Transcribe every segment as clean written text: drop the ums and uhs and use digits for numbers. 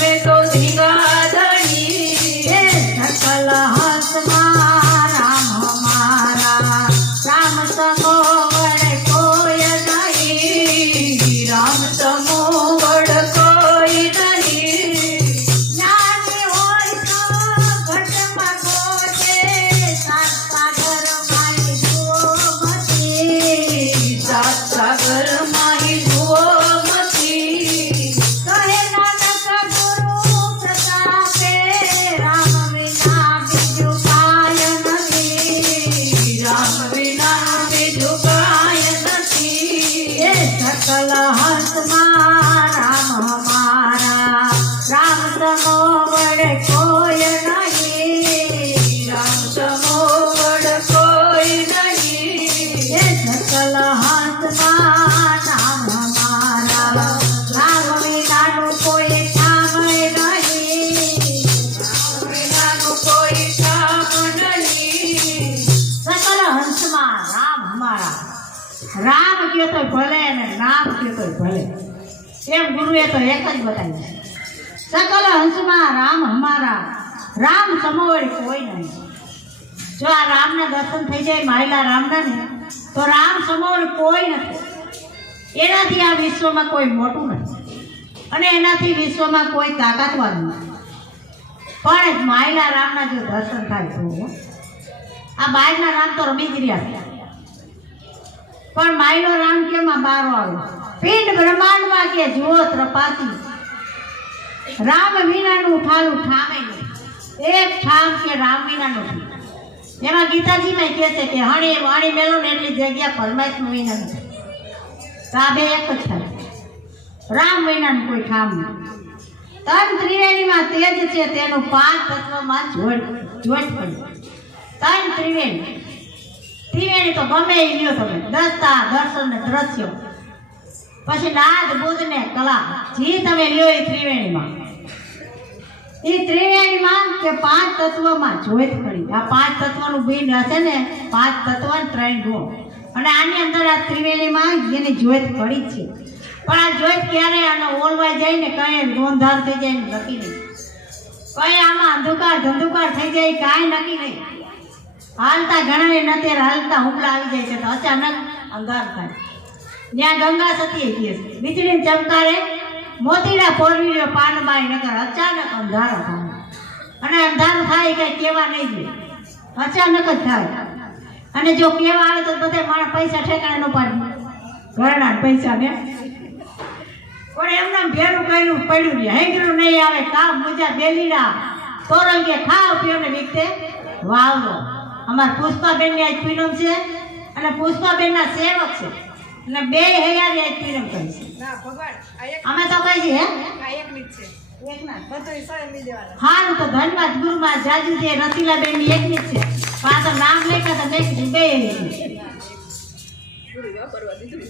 તમે તો ધીંગા ધણી સકલ હંસમાં રામ હમારા રામ સમો વડે કોઈ નહીં રામ સમો વડ કોઈ નહીં જ્ઞાની હોય તો ઘટમાં ગોતે સાત સાગર માય જુઓ મતી સાત સાગર માહી જુઓ મતી કહે નાનક ગુરુ પ્રતાપે રામ વિના બીજું કાય નથી રામ વિના બીજું કાંઈ નથી એ સકલ હંસમાં રામ હમારા રામ સમો વડે કોઈ નહીં રામ સમો વડ કોઈ નહીં એ સકલ હંસમાં રામ હમારા રામ વિનાનું કોઈ ઠામ નહીં વિનાનું કોઈ કામ નહીં સકલ હંસમાં રામ હમારા રામ કયો તો ભલે અને નામ કયો તો ભલે એમ ગુરુએ તો એક જ બતાવ્યું સકલ હંસમાં રામ હમારા રામ સમોવડી કોઈ નહીં જો આ રામના દર્શન થઈ જાય માયલા રામના ને તો રામ સમોવડી કોઈ નથી એનાથી આ વિશ્વમાં કોઈ મોટું નથી અને એનાથી વિશ્વમાં કોઈ તાકાતવાળું નથી પણ માયલા રામના જો દર્શન થાય તો આ બહારના રામ તો રમી જ રહ્યા છે પણ માયલો રામ કેમાં બારો આવ્યો પિંડ બ્રહ્માંડમાં કે જુઓ ત્રપાતી રામ વિનાનું ઠાલું ઠામે નહીં એક ઠામ કે રામ વિનાનું ઠામ એમાં ગીતાજીમાં કહે છે કે હણી વાણી મેલો ને એટલી જગ્યા પરમાત્મા વિનાનું તો આ બે એક જ થાય રામ વિનાનું કોઈ ઠામ નહીં તન ત્રિવેણીમાં તેજ છે તેનું પાંચ તત્વમાં જોડ પડ્યું તન ત્રિવેણી ત્રિવેણી તો ગમે એ લ્યો તમે દસ્તા દર્શન ને દ્રશ્યો પછી નાદ બુદ્ધ ને કલા જે તમે લ્યો એ ત્રિવેણીમાં એ ત્રિવેણીમાં કે પાંચ તત્વમાં જોઈત પડી આ પાંચ તત્વનું બિંદ હશે ને પાંચ તત્વ ત્રણ ગુણ અને આની અંદર આ ત્રિવેણીમાં એની જોઈત પડી છે પણ આ જોઈત ક્યારે આને ઓલવાઈ જાય ને કઈ ગોંધાર થઈ જાય ને નક્કી નહીં કઈ આમાં અંધકાર ધંધુકાર થઈ જાય કાંઈ નક્કી નહીં હાલતા ઘણા નથી હાલતા હુમલા આવી જાય છે તો અચાનક અંધાર થાય ત્યાં ગંગા સતી કહે છે વીજળી ચમકારે મોતીના પોરવીઓ પાનબાઈ નગર અચાનક અંધારો થાય અને અંધારું થાય કઈ કેવા નહીં જોઈએ અચાનક જ થાય અને જો કેવા આવે તો બધા માણસ પૈસા ઠેકાણે ન પાડે ઘરના પૈસા ને પણ એમને ભેરું કર્યું પડ્યું ને હેંગરું નહીં આવે કામ મુજા બેલીડા તોરંગે ખાવ પીઓ ને વિકતે વાવલો અમાર પુષ્પાબેન ની આજ પૂનમ છે અને પુષ્પાબેન ના સેવક છે અને બે હૈયારી આજ પૂનમ કરી છે ના ભગવાન આ એક અમે તો કઈ છે આ એક ની જ છે એક ના બધું સોય મી દેવાના હારું તો ધન્યવાદ ગુરુમાં જાજુ છે રસીલાબેન ની એક ની છે પાછળ નામ લખ્યા તો મેં કીધું બે ગુરુ વાપરવા દીધું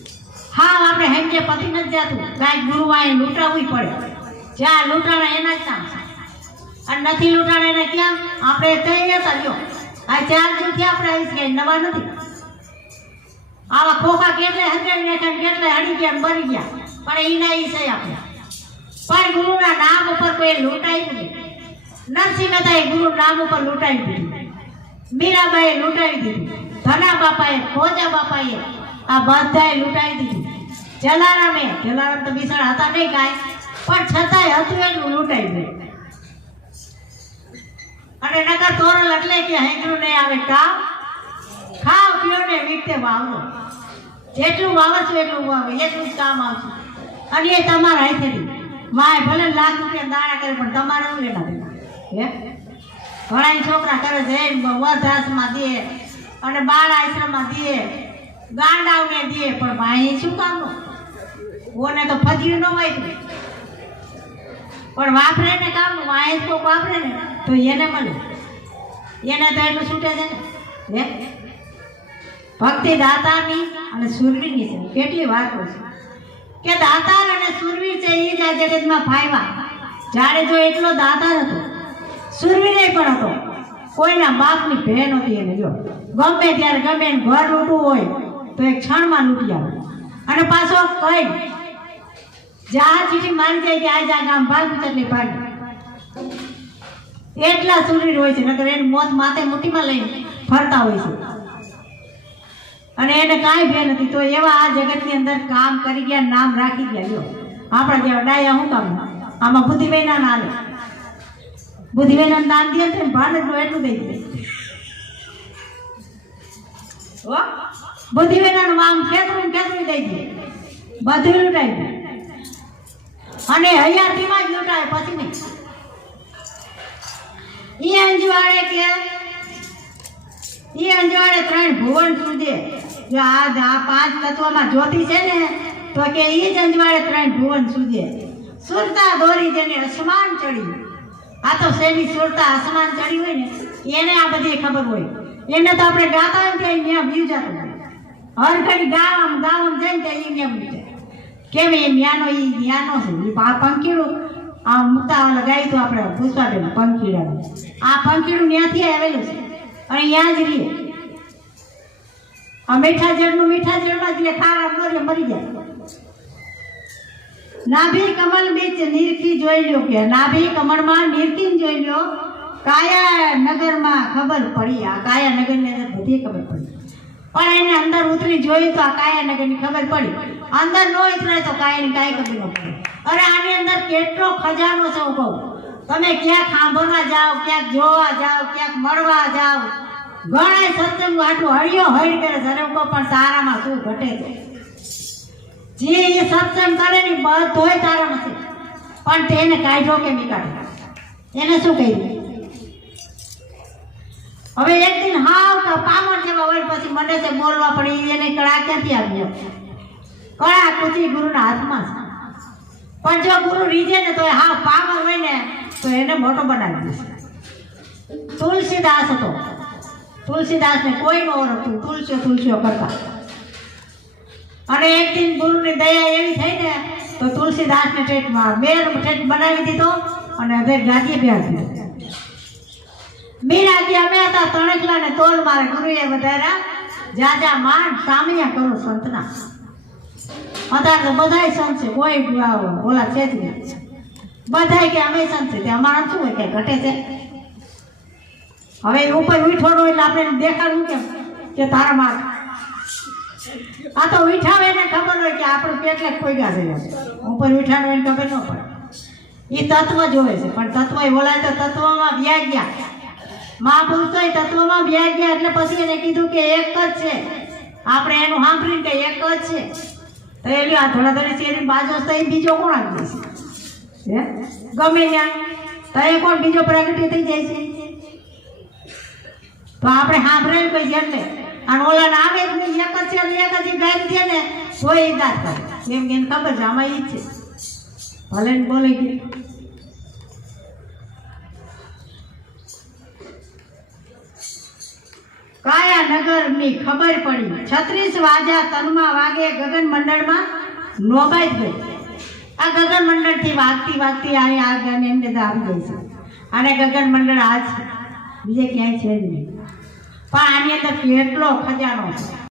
હા આપણે હેમજે પતિ નથી જાતું કાંઈક ગુરુવાએ લૂંટાવવું પડે જ્યાં લૂંટાણા એના જ કામ છે અને નથી લૂંટાણા એને ક્યાં આપણે તઈ હતા લ્યો આ ચાર દિવસથી આપણે આવીશ કઈ નવા નથી આવા ખોખા કેટલે હજાર ને કેટલે હડી ગયા બની ગયા પણ એના ઈ છે આપણે પણ ગુરુના નામ ઉપર કોઈ લૂંટાયું નહીં નરસિંહ મહેતાએ ગુરુ નામ ઉપર લૂંટાવી દીધું મીરાબાઈએ લૂંટાવી દીધું ધના બાપાએ ખોજા બાપાએ આ બધાએ લૂંટાવી દીધું જલારામ તો બિસાડ હતા નહીં કાંઈ પણ છતાંય હતું એટલું લૂંટાઈ ગયું અને નકર તોરલ એટલે કે હેંગરું નહીં આવે કામ ખાવ પીઓ ને વીતે વાવો જેટલું વાવશો એટલું વાવે એટલું જ કામ આવશે અને એ તમારા હાથેથી માય ભલે લાખ રૂપિયા દાણા કરે પણ તમારે શું લેના દેના હે ઘણા છોકરા કરે છે વરદાસમાં દે અને બાળ આશ્રમમાં દે ગાંડાઓને દે પણ માય શું કામનું ઓને તો ફજ્યું ન હોય પણ વાપરે ને કામનું માય કોક વાપરે ને તો એને મળે એને તો એટલું છૂટે છે ને હે ભક્તિ દાતારની અને સુરવીરની છે કેટલી વાતો છે કે દાતાર અને સુરવીર છે એ જ આ જગતમાં ફાયવા જ્યારે જો એટલો દાતાર હતો સુરવીર પણ હતો કોઈના બાપની બહેન હતી એને જો ગમે ત્યારે ગમે એને ઘર લૂંટવું હોય તો એક ક્ષણમાં લૂંટી આવે અને પાછો કઈ જ્યાં ચીઠી મારી જાય કે આજ આ ગામ ભાગ એટલે ભાગ એટલા સુરીર હોય છે, નકર એને મોત માથે મુઠ્ઠીમાં લઈને ફરતા હોય છે અને એને કાંઈ ભે નથી. તો એવા આ જગતની અંદર કામ કરી ગયા, નામ રાખી ગયા. લ્યો આપણા જેવા ડાયા શું કામ? આમાં બુદ્ધિવેના ના લે, બુદ્ધિવેના દાન દે ને ભારતનું એટલું દઈ દે. બુદ્ધિવેનાનું આમ ખેતરું દઈ દે, બધું લૂંટાઈ દે અને હયાતીમાં જ લૂંટાય, પછી નહીં. ઈ અંજવાળે કે ઈ અંજવાળે 3 ભુવન સુજે. જો આ 5 તત્વમાં જ્યોતિ છે ને, તો કે ઈ જ અંજવાળે 3 ભુવન સુજે. સુરતા દોરી જેને અસમાન ચડી. આ તો શેની સુરતા આસમાન ચડી હોય ને એને આ બધી ખબર હોય. એને તો આપણે ગાતા હોય ત્યાં ત્યાં વ્યુ જતો હોય. હર ઘડી ગામ જાય ને ત્યાં એમ કેમ એ ન્યાનો છે. એ પંખીડું આ મુક્તા લગાવી તો આપણે પુષ્પાબેન પંખીડાનું આ પંખીડું ત્યાંથી આવેલું છે અને ત્યાં જ રહીએ. આ મીઠા જળમાં જ ખારા મરી જાય. નાભી કમલ બીચ નિરખી જોઈ લ્યો કે નાભી કમળમાં નિરખી જોઈ લ્યો. કાયા નગરમાં ખબર પડી. આ કાયા નગરની અંદર બધી ખબર પડી, પણ એને અંદર ઉતરી જોયું તો આ કાયા નગરની ખબર પડી. અંદર ન ઉતરાય તો કાયાની કાંઈ ખબર ન પડે. અરે આની અંદર કેટલો ખજાનો છે હું કહું. તમે ક્યાંક સાંભળવા જાઓ, ક્યાંક જોવા જાઓ, ક્યાંક મળવા જાઓ, ઘણા સત્સંગ આટલું હળિયો હળ કરે છે. અરે હું કહું પણ તારામાં શું ઘટે છે? જે એ સત્સંગ કરે ને બધોય તારામાં છે, પણ તેને કાઢો કે નીકાળો, એને શું કહ્યું? હવે એક દિન હાવ પામણ જેવા હોય પછી મને છે બોલવા પડી. એને કળા ક્યાંથી આવી? કળા કુચી ગુરુના હાથમાં છે, પણ જો ગુરુ રીજે ને તો હા પામર હોય ને તો એને મોટો બનાવી દેશે. તુલસીદાસ હતો, તુલસીદાસને કોઈ ન ઓળખતું, તુલસીઓ કરતા. અને એક દિન ગુરુની દયા એવી થઈ ને તો તુલસીદાસને ઠેઠમાં ઠેઠ બનાવી દીધો અને હવે ગાદીએ બેસી દીધો. મીરાજી અમે હતા તણખલા ને તોલ મારે ગુરુએ વધાર્યા. જાજા માન સામિયા કરો સંતના. અત્યારે તો બધાય સંત છે, કોઈ બોલા છે જ નહીં. બધાય કે અમે સંત છે, અમારા શું હોય કે ઘટે છે? હવે ઉપર ઉઠવાનો એટલે આપણે દેખાડવું કેમ કે તારા માર આ તો ઉઠાવે એને ખબર હોય કે આપણું કેટલે કોઈ ગયા છે. ઉપર ઉઠાડો એને ખબર ન પડે. એ તત્વ જોવે છે, પણ તત્વ બોલાય તો તત્વમાં વ્યા ગયા. મહાપુરુષો તત્વમાં વ્યા ગયા એટલે પછી એને કીધું કે એક જ છે. આપણે એનું સાંભળીને કે એક જ છે. તો એલી આ ધડાધડી શેરી બાજુ તો એ બીજો કોણ આવી જાય છે? ગમે ત્યાં તો એ કોણ બીજો પ્રગટી થઈ જાય છે? તો આપણે સાંભળેલું કઈ છે એટલે અને ઓલાને આવે જ નહીં. એક જ છે એટલે એક જ ગાય છે ને તો એ દાદ કરે એમ કે એને ખબર છે આમાં ઈ જ છે. ભલે ને બોલે કે કાયા નગરની ખબર પડી. 36 વાજા તનમાં વાગે ગગન મંડળમાં નોબાઈ ગઈ. આ ગગન મંડળથી વાગતી અહીં આ ગાને એમને આવી જાય છે. અને ગગન મંડળ આજ બીજે ક્યાંય છે જ નહીં, પણ આની અંદર કેટલો ખજાનો છે.